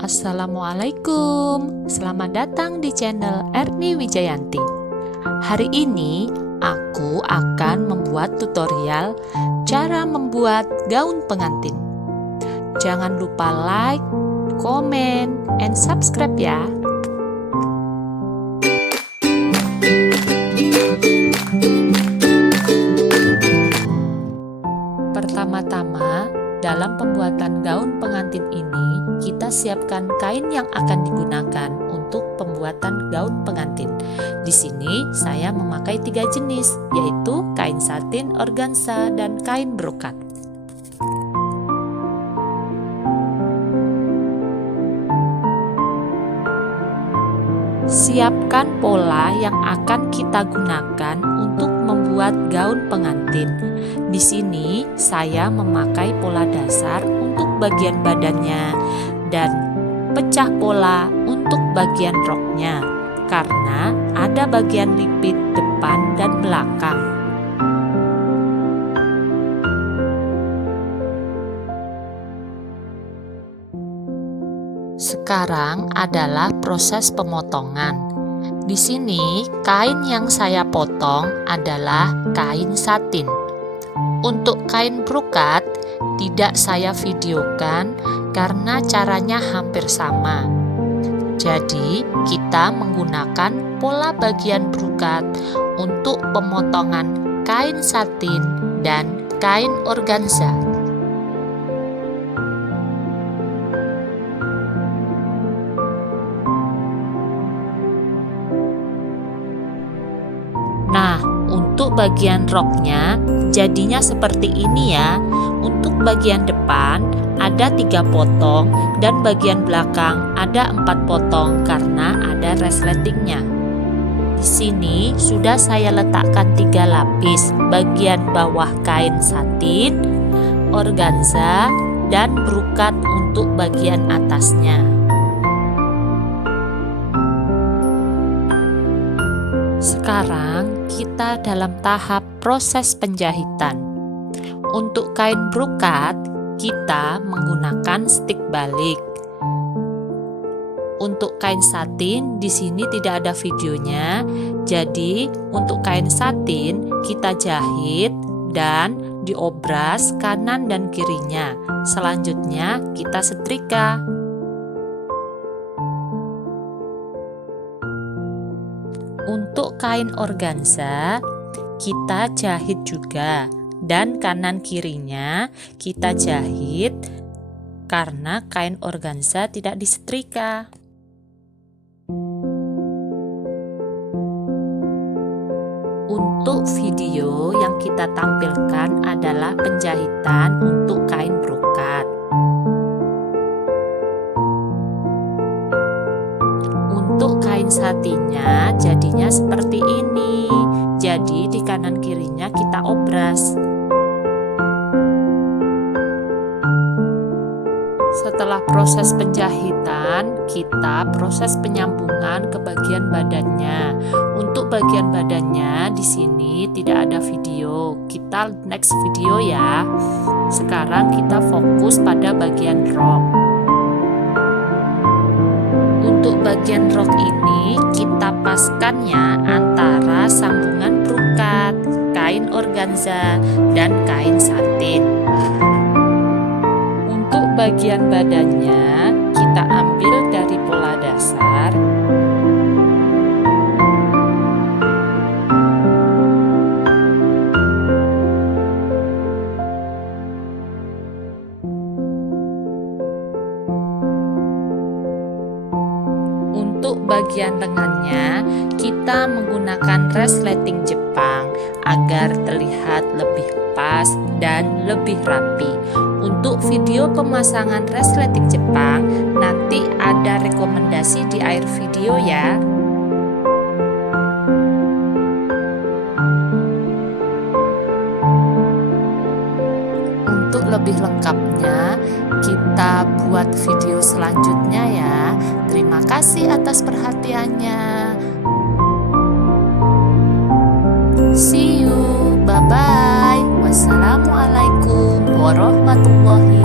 Assalamualaikum, selamat datang di channel Erni Wijayanti. Hari ini aku akan membuat tutorial cara membuat gaun pengantin. Jangan lupa like, comment, and subscribe ya. Pertama-tama, dalam pembuatan gaun pengantin ini, kita siapkan kain yang akan digunakan untuk pembuatan gaun pengantin. Di sini saya memakai 3 jenis, yaitu kain satin, organza, dan kain brokat. Siapkan pola yang akan kita gunakan untuk membuat gaun pengantin. Di sini saya memakai pola dasar untuk bagian badannya dan pecah pola untuk bagian roknya karena ada bagian lipit depan dan belakang. Sekarang adalah proses pemotongan. Di sini kain yang saya potong adalah kain satin. Untuk kain brokat tidak saya videokan karena caranya hampir sama. Jadi kita menggunakan pola bagian brokat untuk pemotongan kain satin dan kain organza. Nah, untuk bagian roknya jadinya seperti ini ya. Untuk bagian depan ada 3 potong dan bagian belakang ada 4 potong karena ada resletingnya. Di sini sudah saya letakkan 3 lapis, bagian bawah kain satin, organza, dan brokat untuk bagian atasnya. Sekarang kita dalam tahap proses penjahitan. Untuk kain brokat, kita menggunakan stik balik. Untuk kain satin, di sini tidak ada videonya. Jadi, untuk kain satin kita jahit dan diobras kanan dan kirinya. Selanjutnya kita setrika. Untuk kain organza, kita jahit juga dan kanan kirinya kita jahit karena kain organza tidak disetrika. Untuk video yang kita tampilkan adalah penjahitan untuk kain brokat. Untuk kain satinnya jadinya seperti ini. Jadi di kanan kirinya kita obras. Setelah proses penjahitan, kita proses penyambungan ke bagian badannya. Untuk bagian badannya di sini tidak ada video. Kita next video ya. Sekarang kita fokus pada bagian rok. Untuk bagian rok ini kita paskannya antara sambungan brokat, kain organza, dan kain satin. Untuk bagian badannya kita ambil dari pola dasar. Untuk bagian lengannya, kita menggunakan resleting Jepang agar terlihat lebih pas dan lebih rapi. Untuk video pemasangan resleting Jepang, nanti ada rekomendasi di akhir video ya. Untuk lebih lengkapnya, kita buat video selanjutnya ya. Terima kasih atas perhatiannya. See you, bye-bye. Wassalamualaikum warahmatullahi